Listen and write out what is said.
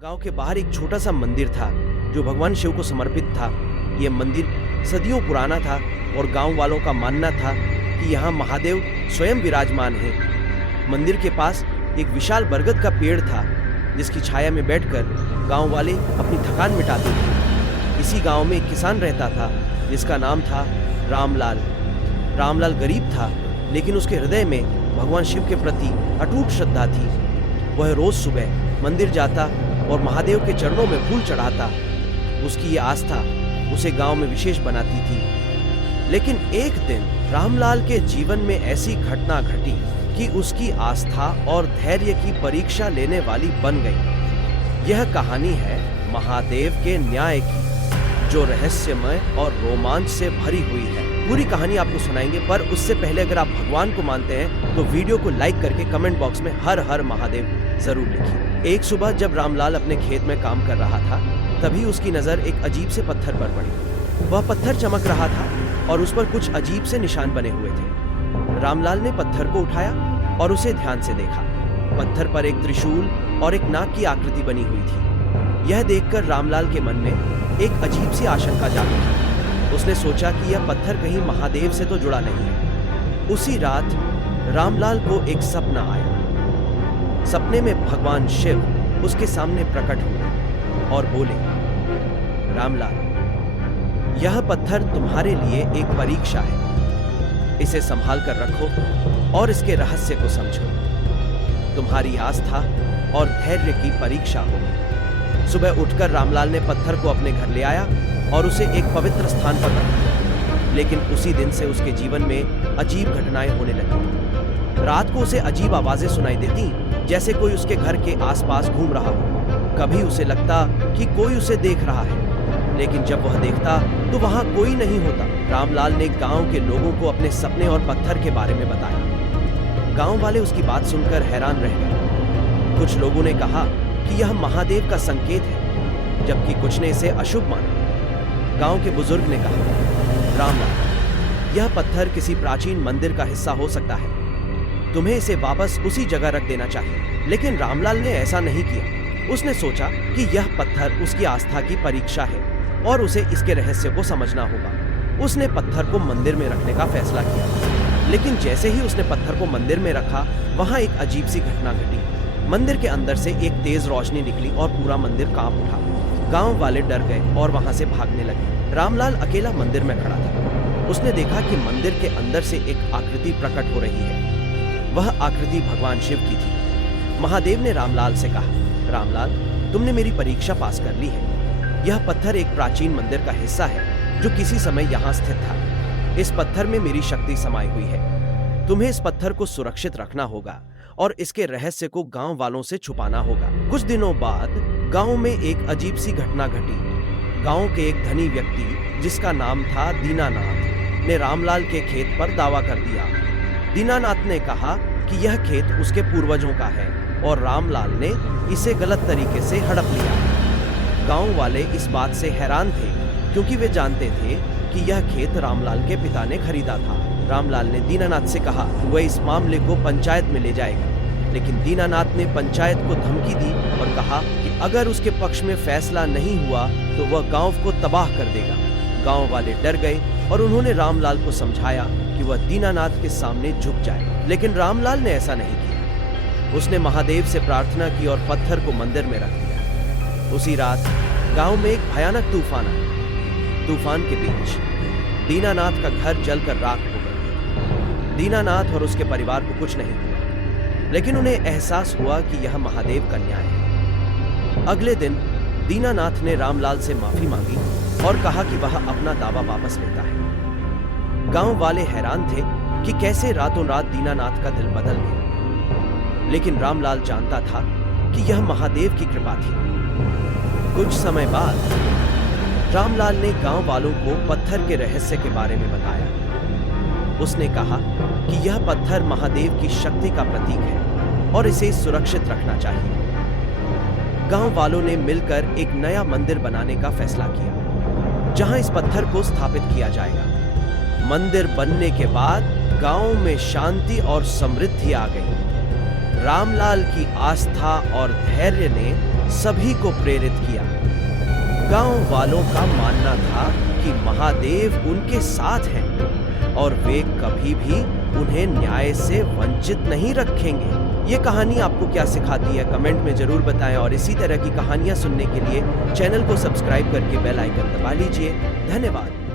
गांव के बाहर एक छोटा सा मंदिर था जो भगवान शिव को समर्पित था। यह मंदिर सदियों पुराना था और गांव वालों का मानना था कि यहाँ महादेव स्वयं विराजमान हैं। मंदिर के पास एक विशाल बरगद का पेड़ था जिसकी छाया में बैठकर गांव वाले अपनी थकान मिटाते थे। इसी गांव में एक किसान रहता था जिसका नाम था रामलाल। रामलाल गरीब था लेकिन उसके हृदय में भगवान शिव के प्रति अटूट श्रद्धा थी। वह रोज सुबह मंदिर जाता और महादेव के चरणों में फूल चढ़ाता। उसकी ये आस्था उसे गांव में विशेष बनाती थी। लेकिन एक दिन रामलाल के जीवन में ऐसी घटना घटी कि उसकी आस्था और धैर्य की परीक्षा लेने वाली बन गई। यह कहानी है महादेव के न्याय की, जो रहस्यमय और रोमांच से भरी हुई है। पूरी कहानी आपको सुनाएंगे, पर उससे पहले अगर आप भगवान को मानते हैं तो वीडियो को लाइक करके कमेंट बॉक्स में हर हर महादेव जरूर लिखिए। एक सुबह जब रामलाल अपने खेत में काम कर रहा था तभी उसकी नजर एक अजीब से पत्थर पर पड़ी। वह पत्थर चमक रहा था और उस पर कुछ अजीब से निशान बने हुए थे। रामलाल ने पत्थर को उठाया और उसे ध्यान से देखा। पत्थर पर एक त्रिशूल और एक नाग की आकृति बनी हुई थी। यह देखकर रामलाल के मन में एक अजीब सी आशंका जाग उठी। उसने सोचा कि यह पत्थर कहीं महादेव से तो जुड़ा नहीं है। उसी रात रामलाल को एक सपना आया। सपने में भगवान शिव उसके सामने प्रकट हुए और बोले, रामलाल, यह पत्थर तुम्हारे लिए एक परीक्षा है। इसे संभाल कर रखो और इसके रहस्य को समझो। तुम्हारी आस्था और धैर्य की परीक्षा होगी। सुबह उठकर रामलाल ने पत्थर को अपने घर ले आया और उसे एक पवित्र स्थान पर रख दिया। लेकिन उसी दिन से उसके जीवन में अजीब घटनाएं होने लगी। रात को उसे अजीब आवाजें सुनाई देती, जैसे कोई उसके घर के आसपास घूम रहा हो। कभी उसे लगता कि कोई उसे देख रहा है, लेकिन जब वह देखता तो वहां कोई नहीं होता। रामलाल ने गांव के लोगों को अपने सपने और पत्थर के बारे में बताया। गांव वाले उसकी बात सुनकर हैरान रह गए। कुछ लोगों ने कहा कि यह महादेव का संकेत है, जबकि कुछ ने इसे अशुभ माना। गांव के बुजुर्ग ने कहा, रामलाल, यह पत्थर किसी प्राचीन मंदिर का हिस्सा हो सकता है। तुम्हें इसे वापस उसी जगह रख देना चाहिए। लेकिन रामलाल ने ऐसा नहीं किया। उसने सोचा कि यह पत्थर उसकी आस्था की परीक्षा है और उसे इसके रहस्य को समझना होगा। उसने पत्थर को मंदिर में रखने का फैसला किया। लेकिन जैसे ही उसने पत्थर को मंदिर में रखा, वहां एक अजीब सी घटना घटी। मंदिर के अंदर से एक तेज रोशनी निकली और पूरा मंदिर कांप उठा। गांव वाले डर गए और वहां से भागने लगे। रामलाल अकेला मंदिर में खड़ा था। उसने देखा कि मंदिर के अंदर से एक आकृति प्रकट हो रही है। वह आकृति भगवान शिव की थी। महादेव ने रामलाल से कहा, रामलाल, तुमने मेरी परीक्षा पास कर ली है। यह पत्थर एक प्राचीन मंदिर का हिस्सा है जो किसी समय यहाँ स्थित था। इस पत्थर में मेरी शक्ति समाई हुई है। तुम्हें इस पत्थर को सुरक्षित रखना होगा और इसके रहस्य को गांव वालों से छुपाना होगा। कुछ दिनों बाद गांव में एक अजीब सी घटना घटी। गांव के एक धनी व्यक्ति जिसका नाम था दीनानाथ ने रामलाल के खेत पर दावा कर दिया। दीनानाथ ने कहा कि यह खेत उसके पूर्वजों का है और रामलाल ने इसे गलत तरीके से हड़प लिया। गांव वाले इस बात से हैरान थे क्योंकि वे जानते थे कि यह खेत रामलाल के पिता ने खरीदा था। रामलाल ने दीनानाथ से कहा वह इस मामले को पंचायत में ले जाएगा। लेकिन दीनानाथ ने पंचायत को धमकी दी और कहा कि अगर उसके पक्ष में फैसला नहीं हुआ तो वह गांव को तबाह कर देगा। गांव वाले डर गए और उन्होंने रामलाल को समझाया कि वह दीनानाथ के सामने झुक जाए। लेकिन रामलाल ने ऐसा नहीं किया। उसने महादेव से प्रार्थना की और पत्थर को मंदिर में रख दिया। उसी रात गांव में एक भयानक तूफान आया। तूफान के बीच दीनानाथ का घर जलकर राख हो गया। दीनानाथ और उसके परिवार को कुछ नहीं हुआ, लेकिन उन्हें एहसास हुआ कि यह महादेव का न्याय है। अगले दिन दीनानाथ ने रामलाल से माफी मांगी और कहा कि वह अपना दावा वापस लेता है। गांव वाले हैरान थे कि कैसे रातों रात दीनानाथ का दिल बदल गया। लेकिन रामलाल जानता था कि यह महादेव की कृपा थी। कुछ समय बाद रामलाल ने गांव वालों को पत्थर के रहस्य के बारे में बताया। उसने कहा कि यह पत्थर महादेव की शक्ति का प्रतीक है और इसे सुरक्षित रखना चाहिए। गांव वालों ने मिलकर एक नया मंदिर बनाने का फैसला किया जहां इस पत्थर को स्थापित किया जाएगा। मंदिर बनने के बाद गांव में शांति और समृद्धि आ गई। रामलाल की आस्था और धैर्य ने सभी को प्रेरित किया। गांव वालों का मानना था कि महादेव उनके साथ हैं और वे कभी भी उन्हें न्याय से वंचित नहीं रखेंगे। ये कहानी आपको क्या सिखाती है कमेंट में जरूर बताएं और इसी तरह की कहानियां सुनने के लिए चैनल को सब्सक्राइब करके बेल आइकन दबा लीजिए। धन्यवाद।